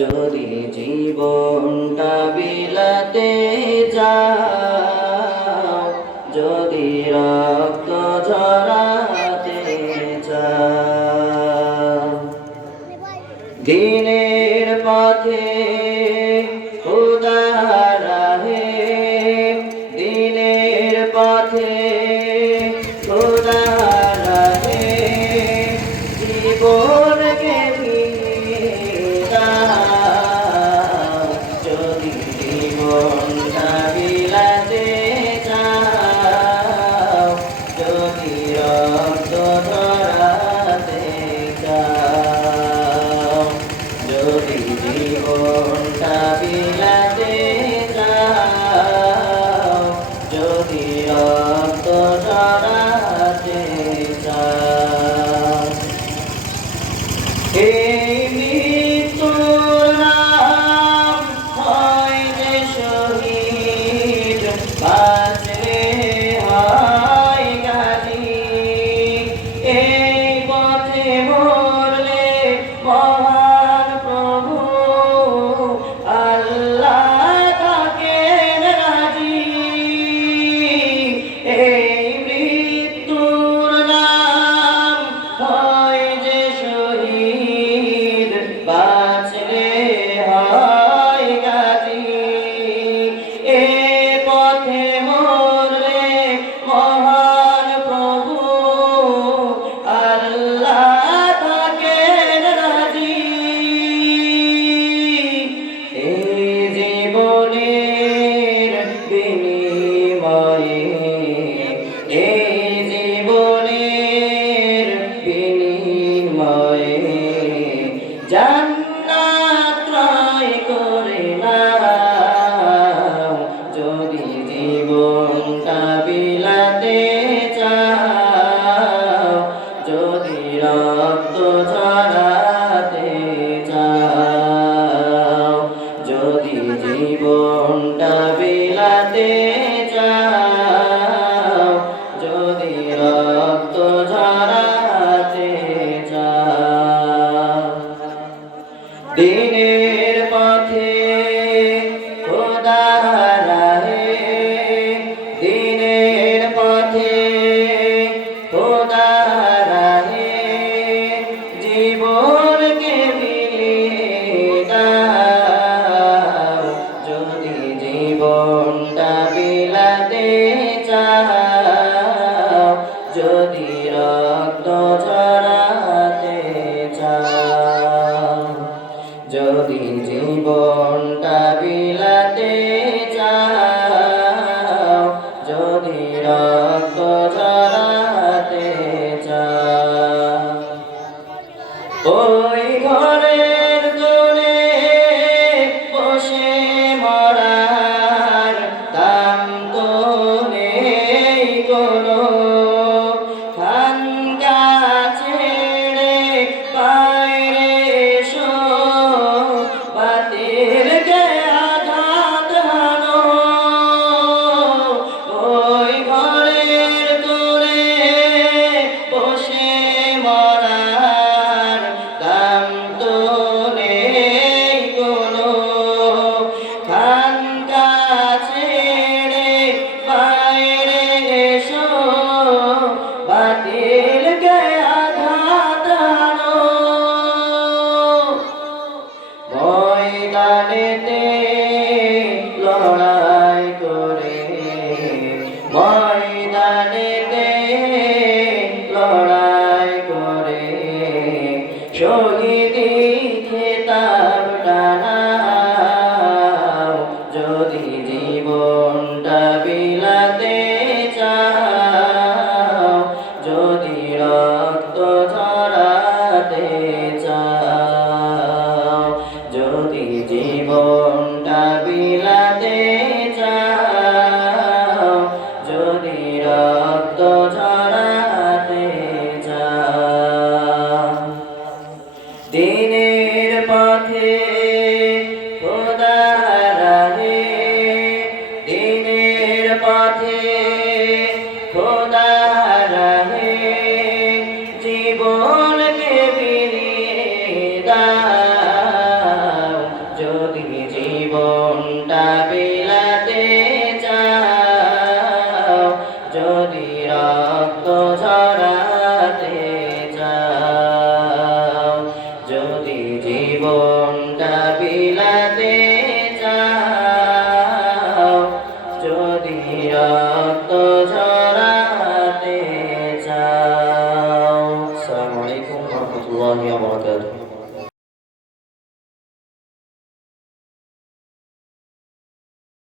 যদি জীবনটা বিলাতে যাও, যদি রক্ত ঝরাতে চাও, দিনের পথে খোদার রাহে, দিনের পথে খোদার রাহে জীবনকে যদি জীবনটা বিলাতে চাও, যদি রক্ত ঝরাতে চাও, যদি জীবনটা বিলাতে চাও, যদি রক্ত ঝরাতে চাও, এই মৃত্যুর নাম হয় যে শহীদ, বাঁচলে হয় গাজী, এই পথে মরলে মহান প্রভু আল্লাহ থাকেন রাজি। এই মৃত্যুর নাম হয় যে শহীদ, বাঁচলে হয় গাজী, এ পথে মরলে মহান প্রভু আল্লাহ থাকেন রাজি। এই জীবনের বিনিময়ে, এই জীবনের বিনিময়ে জান্নাত ক্রয় করে নাও, যদি জীবনটা বিলাতে চাও, যদি রক্ত ঝরাতে চাও, যদি জীবনটা বিলাতে চাও, যদি রক্ত ঝরাতে চাও, দিনের পথে খোদার রাহে, দিনের পথে খোদার রাহে জীবনকে বিলিয়ে দাও, যদি জীবনটা বিলাতে চাও, যদি রক্ত ঝরাতে চাও, যদি জীবনটা বিলাতে চাও, যদি রক্ত ঝরাতে চাও, ওই ঘরের কোণে বসে মরার দাম তো নেই কোনো, খানকা ছেড়ে বাইরে এসো, বাতিলকে আঘাত হানো, ওই ঘরের কোণে বসে মরার দাম তো নেই কোনো, খানকা ছেড়ে বাইরে এসো, বাতিলকে আঘাত হানো, ময়দানেতে লড়াই করে, ময়দানেতে লড়াই করে শহীদি খেতাবটা নাও, যদি জীবনটা বিলাতে চাও, যদি রক্ত ঝরাতে